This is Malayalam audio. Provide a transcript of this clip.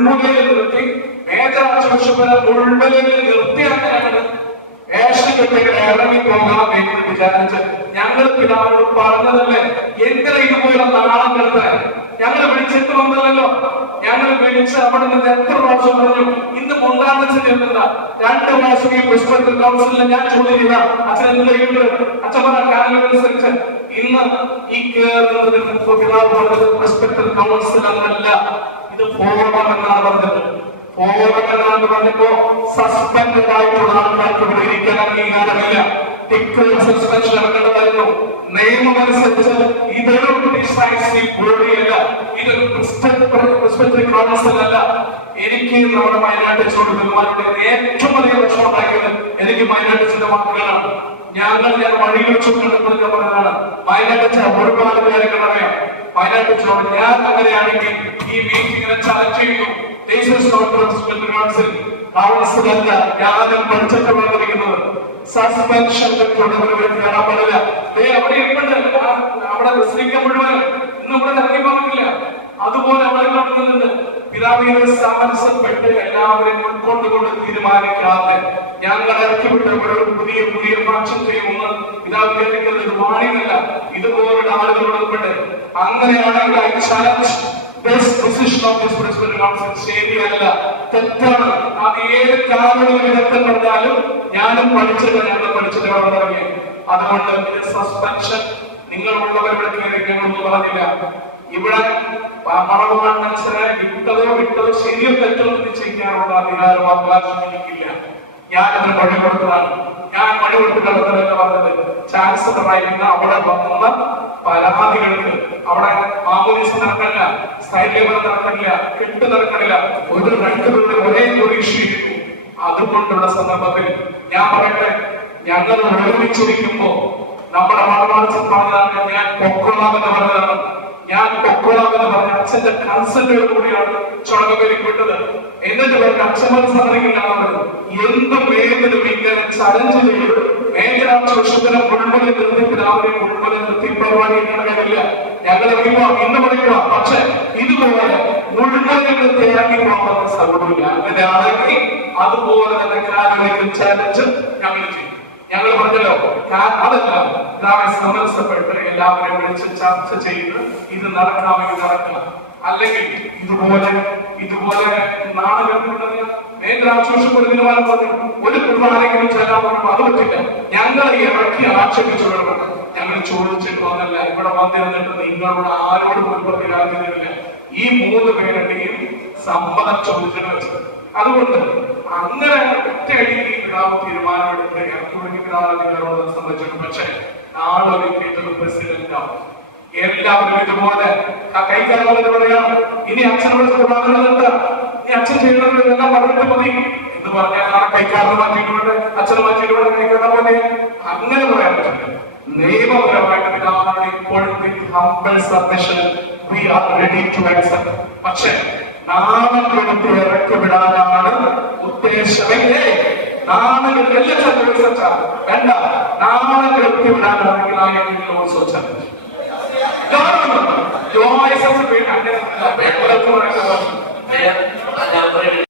നിർത്തി മേജർ ആശുപത്രി മുഴുവനിൽ നിർത്തിയാണ് ഞങ്ങൾ ഏഷ്യക്കെട്ടികൾ ഇറങ്ങി പോകാം എന്ന് വിചാരിച്ച് ഞങ്ങൾ പിതാവിനോട് പറഞ്ഞതല്ലേ? എന്തിനാ ഇതുപോലെ നാളം കെടുത്താൻ ഞങ്ങൾ വിളിച്ചിട്ട് വന്നതല്ലോ. ഞങ്ങൾ വിളിച്ച് അവിടെ നിന്ന് എത്ര പ്രാവശ്യം പറഞ്ഞു ഇന്ന് മുണ്ടാണ്ട് ചെല്ലുന്ന രണ്ട് പ്രാവശ്യം ഈ പുഷ്പത്തിൽ കൗൺസിലിൽ ഞാൻ ചോദ്യം ചെയ്ത അച്ഛൻ എന്തിലുണ്ട് അച്ഛൻ പറഞ്ഞ കാലമനുസരിച്ച് ഇന്ന് ഈ കേരളത്തിൽ പറഞ്ഞത് പുഷ്പത്തിൽ കൗൺസിൽ എന്നല്ല ഇത് എന്നാണ് പറഞ്ഞത്. ഫോറമെന്ന് പറഞ്ഞപ്പോ സസ്പെൻഡ് ആയിട്ടുള്ള ആൾക്കാർക്ക് ഇവിടെ ഇരിക്കാൻ അംഗീകാരമില്ല. Ticket suspension ഇറങ്ങേണ്ടതായിരുന്നു. നിയമമനുസരിച്ച് ഇതൊരു ഡിസൈൻസി ബോഡിയല്ല ഇതൊരു പ്രിസ്പെക്ടറി കൗൺസിൽ അല്ല. എനിക്ക് നമ്മുടെ വയനാട്ടിൽ ചോട് പെരുമാറിന്റെ ഏറ്റവും വലിയ പ്രശ്നം ഉണ്ടാക്കിയത് എനിക്ക് വയനാട്ടിന്റെ മക്കളാണ് ഞങ്ങൾ ഞാൻ വഴിയിൽ ഞാൻ പറഞ്ഞതാണ്. വയനാട്ടിൽ ഒരുപാട് കാര്യങ്ങൾ അറിയാം. വയനാട്ടിൽ ചോട് ഞാൻ ഈ മീറ്റിംഗിനെ ചലഞ്ച് ചെയ്യുന്നു. ടീച്ചേഴ്സ് കോൺഫറൻസ് കൗൺസിൽ കൗൺസിലല്ല ഞാനും പഠിച്ചിട്ട് വന്നിരിക്കുന്നത് സസ്പെൻഷൻ തുടർന്ന് കാണാൻ പാടില്ല അവിടെ ആ, അവിടെ പ്രസംഗിക്കാൻ മുഴുവൻ ഇന്ന് ഇവിടെ ഇറങ്ങി പറഞ്ഞില്ല അതുപോലെ അവിടെ കണ്ടുനിന്ന് പിതാവിനെ സാഹസപ്പെട്ട് എല്ലാവരെയും ഉൾക്കൊണ്ടുകൊണ്ട് തീരുമാനിക്കാതെ ഞങ്ങൾ ഇറക്കി ഒരു പുതിയ പുതിയ ഫംഗ്ഷൻ ചെയ്യുമെന്ന് പിതാവ് വാണിയല്ല ഇതുപോലുള്ള ആളുകളോട് ഉൾപ്പെട്ട്. അങ്ങനെയാണെങ്കിൽ ഞാനും പഠിച്ചത് ഞങ്ങൾ പഠിച്ചത് അതുകൊണ്ട് സസ്പെൻഷൻ നിങ്ങളുള്ളവർ ഇവിടെ കയറി പറഞ്ഞില്ല. ഇവിടെ മണവാൻ മനുഷ്യരെ വിട്ടതോ വിട്ടതോ ശരിയോ തെറ്റോ നിശ്ചയിക്കാനുള്ള അധികാരം അവകാശം എനിക്കില്ല. ഞാൻ അതിന് വഴി ഞാൻ വഴി കൊടുത്തിട്ടുള്ളതെന്ന് പറഞ്ഞത്. ചാൻസലറായിരുന്ന അവിടെ വന്ന പരാതികൾക്ക് അവിടെ മാമോദിസം നടക്കണില്ല സ്ഥൈര്യബലം നടക്കണില്ല കെട്ട് നടക്കണില്ല ഒരു രണ്ടുപേരുടെ ഒരേ ജോലി അതുകൊണ്ടുള്ള സന്ദർഭത്തിൽ ഞാൻ പറയട്ടെ ഞങ്ങൾ ഒരുമിച്ചിരിക്കുമ്പോ നമ്മുടെ മണവാളിച്ച് പറഞ്ഞതാണ് ഞാൻ പൊക്കൊള്ളാമെന്ന് പറഞ്ഞതാണ്. ഞാൻ പൊക്കോളാമെന്ന് പറഞ്ഞ അച്ഛന്റെ കൺസെന്റോട് കൂടിയാണ് ചുണകവേലിക്ക് വിട്ടത് എന്നിട്ട് പറഞ്ഞ അച്ഛന്മാർ സമ്മതിക്കില്ലാന്ന് എന്ത് വേദനും ഇങ്ങനെ ചലഞ്ച് ചെയ്ത് മുഴുവനെ നിർത്തി മുഴുവൻ നിർത്തി പരിപാടി നടക്കുന്നില്ല ഞങ്ങൾ ഇന്ന് പക്ഷെ ഇതുപോലെ മുഴുവനെ സൗകര്യമില്ല അങ്ങനെയാണെങ്കിൽ അതുപോലെ തന്നെ ചലഞ്ച് ഞങ്ങൾ ചെയ്യും. ഞങ്ങൾ പറഞ്ഞല്ലോ അതല്ല നാളെ സമരസപ്പെട്ട് എല്ലാവരെയും വിളിച്ച് ചർച്ച ചെയ്ത് ഇത് നടക്കണമെങ്കിൽ നടക്കണം അല്ലെങ്കിൽ ഇതുപോലെ ഇതുപോലെ നേതൃാഘോഷം ഒരു കുർബാനെങ്കിലും ചെല്ലാൻ പറഞ്ഞു ഞങ്ങൾ ഇറക്കി ആക്ഷേപിച്ചു ഞങ്ങൾ ചോദിച്ചിട്ട് വന്നല്ല ഇവിടെ വന്നിരുന്നിട്ട് നിങ്ങളോട് ആരോടും ഒരു ഈ മൂന്ന് പേരുടെയും സമ്മതം ചോദിച്ചിട്ട് വെച്ചത്. അതുകൊണ്ട് അങ്ങനെ ഒറ്റയടിക്ക് പിതാവ് തീരുമാനമെടുത്ത് ഇറക്കുമതി പിതാവിനോട് സംബന്ധിച്ചു പക്ഷേ നാടൊരുക്കിയിട്ടത് പ്രസിഡന്റ് എല്ലാവരും ഇതുപോലെ കൈകാര്യം പറയാം ഇനി അച്ഛനോട് കുർബാനുണ്ട് ഇനി അച്ഛൻ ചെയ്യുന്നത് പറഞ്ഞിട്ട് മതി. എന്ന് പറഞ്ഞാൽ ആ കൈക്കാരനെ മാറ്റിയിട്ടുണ്ട് അച്ഛനെ മാറ്റിയിട്ടുണ്ട് കൈക്കാരനെ പോലെ അങ്ങനെ പറയാൻ പറ്റില്ല. നിയമപരമായിട്ട് പിതാവിനോട് ഇപ്പോഴും submission we are ready to accept പക്ഷേ നാണം എടുത്ത് ഇറക്കി വിടാനാണ് ഉദ്ദേശമെങ്കിലേ നാണം എല്ലാ ചർച്ച വേണ്ട നാണം ഇറക്കി വിടാനാണെങ്കിൽ ആ എന്തെങ്കിലും ഓൾസോ ചലഞ്ച് ജോയ്സസ് അങ്ങനെ പറയുന്നത്